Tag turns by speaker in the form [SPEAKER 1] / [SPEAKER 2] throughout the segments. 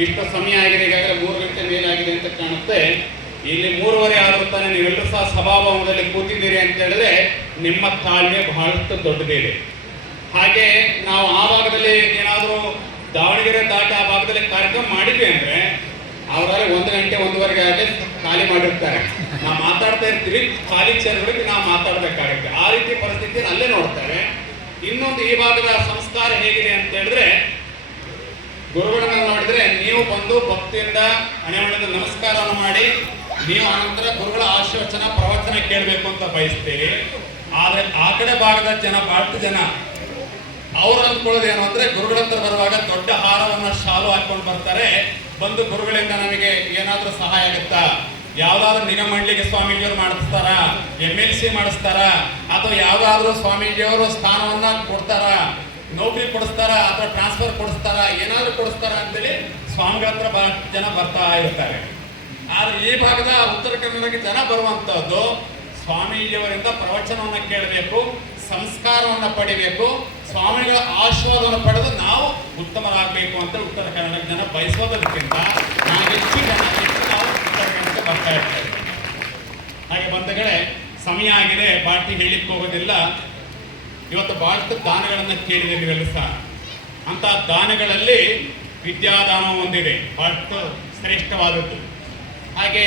[SPEAKER 1] ಇಷ್ಟು ಸಮಯ ಆಗಿದೆ, ಈಗಾಗಲೇ ಮೂರು ಗಂಟೆ ಮೇಲಾಗಿದೆ ಅಂತ ಕಾಣುತ್ತೆ. ಇಲ್ಲಿ ಮೂರುವರೆ ಆದರೂ ತಾನೆ ನೀವೆಲ್ಲರೂ ಸಹ ಸಭಾಭವನದಲ್ಲಿ ಕೂತಿದ್ದೀರಿ ಅಂತ ಹೇಳಿದ್ರೆ ನಿಮ್ಮ ತಾಳ್ಮೆ ಬಹಳಷ್ಟು ದೊಡ್ಡದಿದೆ ಹಾಗೆ ನಾವು ಆ ಭಾಗದಲ್ಲಿ ಏನಾದರೂ ದಾವಣಗೆರೆ ದಾಟಿ ಆ ಭಾಗದಲ್ಲಿ ಕಾರ್ಯಕ್ರಮ ಮಾಡಿದ್ವಿ ಅಂದ್ರೆ ಅವರಲ್ಲಿ ಒಂದು ಗಂಟೆ ಒಂದೂವರೆಗೆ ಆಗಲೇ ಖಾಲಿ ಮಾಡಿರ್ತಾರೆ. ನಾವು ಮಾತಾಡ್ತಾ ಇರ್ತೀವಿ, ಖಾಲಿ ಚೇರ್ಗಳಿಗೆ ನಾವು ಮಾತಾಡಬೇಕಾಗುತ್ತೆ. ಆ ರೀತಿ ಪರಿಸ್ಥಿತಿಯನ್ನು ಅಲ್ಲೇ ನೋಡ್ತಾರೆ. ಇನ್ನೊಂದು ಈ ಭಾಗದ ಸಂಸ್ಕಾರ ಹೇಗಿದೆ ಅಂತ ಹೇಳಿದ್ರೆ ನೋಡಿದ್ರೆ ನೀವು ಬಂದು ಭಕ್ತಿಯಿಂದ ಹಣೆಮಣದ ನಮಸ್ಕಾರವನ್ನು ಮಾಡಿ, ನೀವು ಆನಂತರ ಗುರುಗಳ ಆಶೀರ್ವಚನ, ಪ್ರವಚನ ಕೇಳಬೇಕು ಅಂತ ಬಯಸ್ತೀರಿ. ಆದರೆ ಆ ಕಡೆ ಭಾಗದ ಜನ ಬಹಳಷ್ಟು ಜನ, ಅವ್ರು ಅಂದ್ಕೊಳ್ಳೋದು ಏನು ಅಂದ್ರೆ ಗುರುಗಳ ಬರುವಾಗ ದೊಡ್ಡ ಹಾರವನ್ನು ಶಾಲು ಹಾಕೊಂಡು ಬರ್ತಾರೆ. ಬಂದು ಗುರುಗಳಿಂದ ನಮಗೆ ಏನಾದ್ರೂ ಸಹಾಯ ಆಗುತ್ತಾ? ಯಾವ್ದಾದ್ರು ನಿಗಮ ಮಂಡಳಿಗೆ ಸ್ವಾಮೀಜಿಯವರು ಮಾಡಿಸ್ತಾರ? ಎಂ ಎಲ್ ಸಿ ಮಾಡಿಸ್ತಾರ? ಅಥವಾ ಯಾವ್ದಾದ್ರು ಸ್ವಾಮೀಜಿಯವರು ಸ್ಥಾನವನ್ನ ಕೊಡ್ತಾರ? ನೌಕರಿ ಕೊಡಿಸ್ತಾರ? ಅಥವಾ ಟ್ರಾನ್ಸ್ಫರ್ ಕೊಡಿಸ್ತಾರ? ಏನಾದ್ರು ಕೊಡಿಸ್ತಾರ ಅಂತೇಳಿ ಸ್ವಾಮಿಗಳ ಹತ್ರ ಜನ ಬರ್ತಾ ಇರ್ತಾರೆ. ಆದರೆ ಈ ಭಾಗದ ಉತ್ತರ ಕನ್ನಡಕ್ಕೆ ಜನ ಬರುವಂಥದ್ದು ಸ್ವಾಮೀಜಿಯವರಿಂದ ಪ್ರವಚನವನ್ನು ಕೇಳಬೇಕು, ಸಂಸ್ಕಾರವನ್ನು ಪಡಿಬೇಕು, ಸ್ವಾಮಿಗಳ ಆಶೀರ್ವಾದವನ್ನು ಪಡೆದು ನಾವು ಉತ್ತಮರಾಗಬೇಕು ಅಂತ ಉತ್ತರ ಕನ್ನಡ ಜನ ಬಯಸೋದಕ್ಕಿಂತ ನಾವು ಹೆಚ್ಚು ಜನ, ಹೆಚ್ಚು ನಾವು ಉತ್ತರ ಕನ್ನಡಕ್ಕೆ ಬರ್ತಾ ಇರ್ತೇವೆ. ಹಾಗೆ ಬಂಧುಗಳೇ ಸಮಯ ಆಗಿದೆ ಪಾರ್ಟಿ ಹೇಳಲಿಕ್ಕೆ ಹೋಗೋದಿಲ್ಲ. ಇವತ್ತು ಬಹಳಷ್ಟು ದಾನಗಳನ್ನು ಕೇಳಿದೆ ನೀವೆಲ್ಲ ಸಹ ಅಂತ ದಾನಗಳಲ್ಲಿ ವಿದ್ಯಾದಾನ ಹೊಂದಿದೆ ಬಟ್ ಶ್ರೇಷ್ಠವಾದದ್ದು. ಹಾಗೆ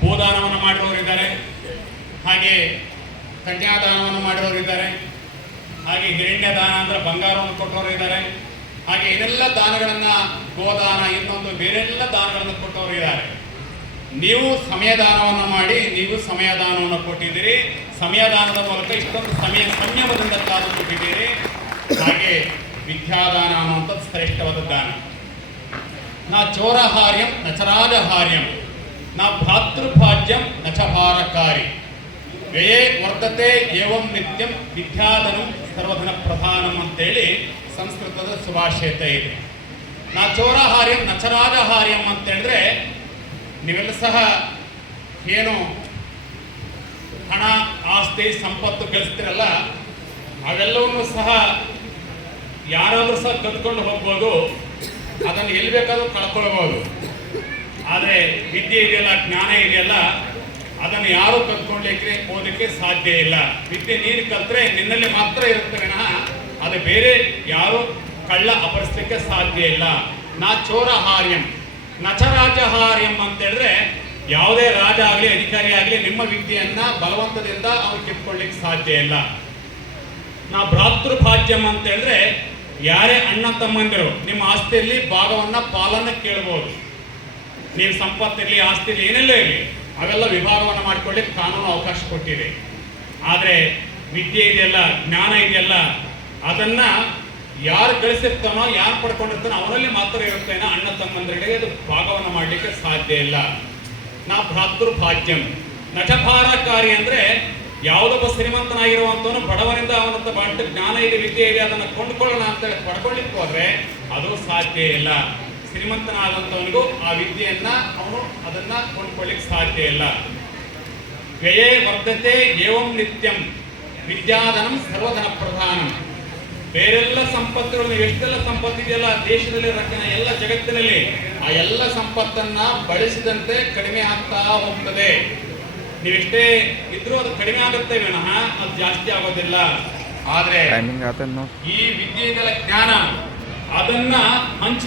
[SPEAKER 1] ಭೂದಾನವನ್ನು ಮಾಡಿರೋರಿದ್ದಾರೆ ಹಾಗೆ ಕನ್ಯಾದಾನವನ್ನು ಮಾಡಿರೋರಿದ್ದಾರೆ ಹಾಗೆ ಹಿರಣ್ಯ ದಾನ ಅಂದ್ರೆ ಬಂಗಾರವನ್ನು ಕೊಟ್ಟವರು ಇದ್ದಾರೆ, ಹಾಗೆ ಇದೆಲ್ಲ ದಾನಗಳನ್ನು ಗೋದಾನ, ಇನ್ನೊಂದು ಬೇರೆಲ್ಲ ದಾನಗಳನ್ನು ಕೊಟ್ಟವರು ಇದ್ದಾರೆ. ನೀವು ಸಮಯದಾನವನ್ನು ಮಾಡಿ, ನೀವು ಸಮಯದಾನವನ್ನು ಕೊಟ್ಟಿದ್ದೀರಿ, ಸಮಯದಾನದ ಮೂಲಕ ಇಷ್ಟೊಂದು ಸಮಯ ಸಂಯಮದಿಂದ ಕಾದು ಕೊಟ್ಟಿದ್ದೀರಿ ಹಾಗೆ ವಿದ್ಯಾದಾನ ಅನ್ನುವಂಥದ್ದು ಶ್ರೇಷ್ಠವಾದ ದಾನ ನಾ ಚೋರಹಾರ್ಯಂ ನಚರಾಜಹಾರ್ಯಂ ನಾ ಭ್ರಾತೃಭಾಜ್ಯಂ ನಚಭಾರಕಾರಿ ವ್ಯಯೇ ವರ್ಧತೆ ಏವಂ ನಿತ್ಯಂ ವಿದ್ಯಾಧನಂ ಸರ್ವಧನ ಪ್ರಧಾನಂ ಅಂತೇಳಿ ಸಂಸ್ಕೃತದ ಸುಭಾಷಿತ ಇದೆ. ನಾ ಚೋರಹಾರ್ಯಂ ನಚರಾಜಹಾರ್ಯಂ ಅಂತ ಹೇಳಿದ್ರೆ ನೀವೆಲ್ಲ ಸಹ ಏನು ಹಣ, ಆಸ್ತಿ, ಸಂಪತ್ತು ಗಳಿಸ್ತಿರಲ್ಲ, ಅವೆಲ್ಲವನ್ನು ಸಹ ಯಾರಾದರೂ ಸಹ ಕದ್ಕೊಂಡು ಹೋಗ್ಬೋದು. ಅದನ್ನು ಎಲ್ಲಿ ಬೇಕಾದ್ರೂ ಕಳ್ಕೊಳ್ಬೋದು. ಆದರೆ ವಿದ್ಯೆ ಇದೆಯಲ್ಲ, ಜ್ಞಾನ ಇದೆಯಲ್ಲ, ಅದನ್ನು ಯಾರು ಕಲ್ತ್ಕೊಳ್ಳಿಕ್ಕೆ ಓದಕ್ಕೆ ಸಾಧ್ಯ ಇಲ್ಲ. ವಿದ್ಯೆ ನೀನು ಕಲ್ತ್ರೆ ನಿನ್ನಲ್ಲಿ ಮಾತ್ರ ಇರುತ್ತೆ ವಿನಃ ಅದು ಬೇರೆ ಯಾರು ಕಳ್ಳ ಅಪರಿಸಲಿಕ್ಕೆ ಸಾಧ್ಯ ಇಲ್ಲ. ನಾ ಚೋರಹಾರ್ಯಂ ನಚರಾಜಹಾರ್ಯಂ ಅಂತ ಹೇಳಿದ್ರೆ ಯಾವುದೇ ರಾಜ ಆಗಲಿ, ಅಧಿಕಾರಿ ಆಗಲಿ ನಿಮ್ಮ ವಿದ್ಯೆಯನ್ನ ಬಲವಂತದಿಂದ ಅವ್ರು ಕಿತ್ಕೊಳ್ಳಿಕ್ಕೆ ಸಾಧ್ಯ ಇಲ್ಲ. ನಾ ಭ್ರಾತೃಭಾಜ್ಯಂ ಅಂತ ಹೇಳಿದ್ರೆ ಯಾರೇ ಅಣ್ಣ ತಮ್ಮಂದಿರು, ನಿಮ್ಮ ಆಸ್ತಿಯಲ್ಲಿ ಭಾಗವನ್ನ ಪಾಲನ್ನ ಕೇಳ್ಬೋದು. ನೀವು ಸಂಪತ್ತಿರಲಿ ಆಸ್ತಿಲಿ ಏನೆಲ್ಲ ಇರಲಿ, ಅವೆಲ್ಲ ವಿಭಾಗವನ್ನು ಮಾಡ್ಕೊಳ್ಳಿಕ್ಕೆ ಕಾನೂನು ಅವಕಾಶ ಕೊಟ್ಟಿದೆ. ಆದರೆ ವಿದ್ಯೆ ಇದೆಯಲ್ಲ, ಜ್ಞಾನ ಇದೆಯಲ್ಲ, ಅದನ್ನ ಯಾರು ಗಳಿಸಿರ್ತಾನೋ, ಯಾರು ಪಡ್ಕೊಂಡಿರ್ತಾನೋ, ಅವರಲ್ಲಿ ಮಾತ್ರ ಇರುತ್ತೆ ಅಣ್ಣ ತಮ್ಮಂದರಿಗೆ ಅದು ಭಾಗವನ್ನು ಮಾಡಲಿಕ್ಕೆ ಸಾಧ್ಯ ಇಲ್ಲ. ನಾ ಭ್ರಾತೃಭಾಗ್ಯಂ ನಟಭಾರಕಾರಿ ಅಂದ್ರೆ ಯಾವುದೊಬ್ಬ ಶ್ರೀಮಂತನಾಗಿರುವಂತವನು ಬಡವನಿಂದ ಅವನಂತ ಬಹಳ ಜ್ಞಾನ ಇದೆ, ವಿದ್ಯೆ ಇದೆ ಅದನ್ನು ಕೊಂಡ್ಕೊಳ್ಳೋಣ ಅಂತ ಹೇಳಿ ಪಡ್ಕೊಳ್ಳಿಕ್ಕೆ ಹೋದ್ರೆ ಅದು ಸಾಧ್ಯ ಇಲ್ಲ. ಶ್ರೀಮಂತನಾದಂಥವನಿಗೂ ಆ ವಿದ್ಯೆಯನ್ನ ಅವನು ಅದನ್ನ ಕೊಂಡ್ಕೊಳ್ಳಿಕ್ ಸಾಧ್ಯ ಇಲ್ಲ. ವ್ಯಯೇ ವರ್ಧತೆ ಏವಂ ನಿತ್ಯಂ, ವಿದ್ಯಾಧನಂ ಸರ್ವಧನ ಪ್ರಧಾನಂ ಬೇರೆಲ್ಲ ಸಂಪತ್ತುಗಳು, ಎಷ್ಟೆಲ್ಲ ಎಷ್ಟೆಲ್ಲ ಸಂಪತ್ತಿದೆಯಲ್ಲ ದೇಶದಲ್ಲಿ, ರಕ್ಷಣೆ, ಎಲ್ಲ ಜಗತ್ತಿನಲ್ಲಿ, ಆ ಎಲ್ಲ ಸಂಪತ್ತನ್ನ ಬಳಸಿದಂತೆ ಕಡಿಮೆ ಆಗ್ತಾ ಹೋಗ್ತದೆ. ನೀವೆಷ್ಟೇ ಇದ್ರೂ ಅದು ಕಡಿಮೆ ಆಗುತ್ತೆ ವಿನಃ ಅದು ಜಾಸ್ತಿ ಆಗೋದಿಲ್ಲ. ಆದ್ರೆ ಈ ವಿದ್ಯೆ ಇದೆಲ್ಲ ಜ್ಞಾನ. ಅದನ್ನ ಹಂಚ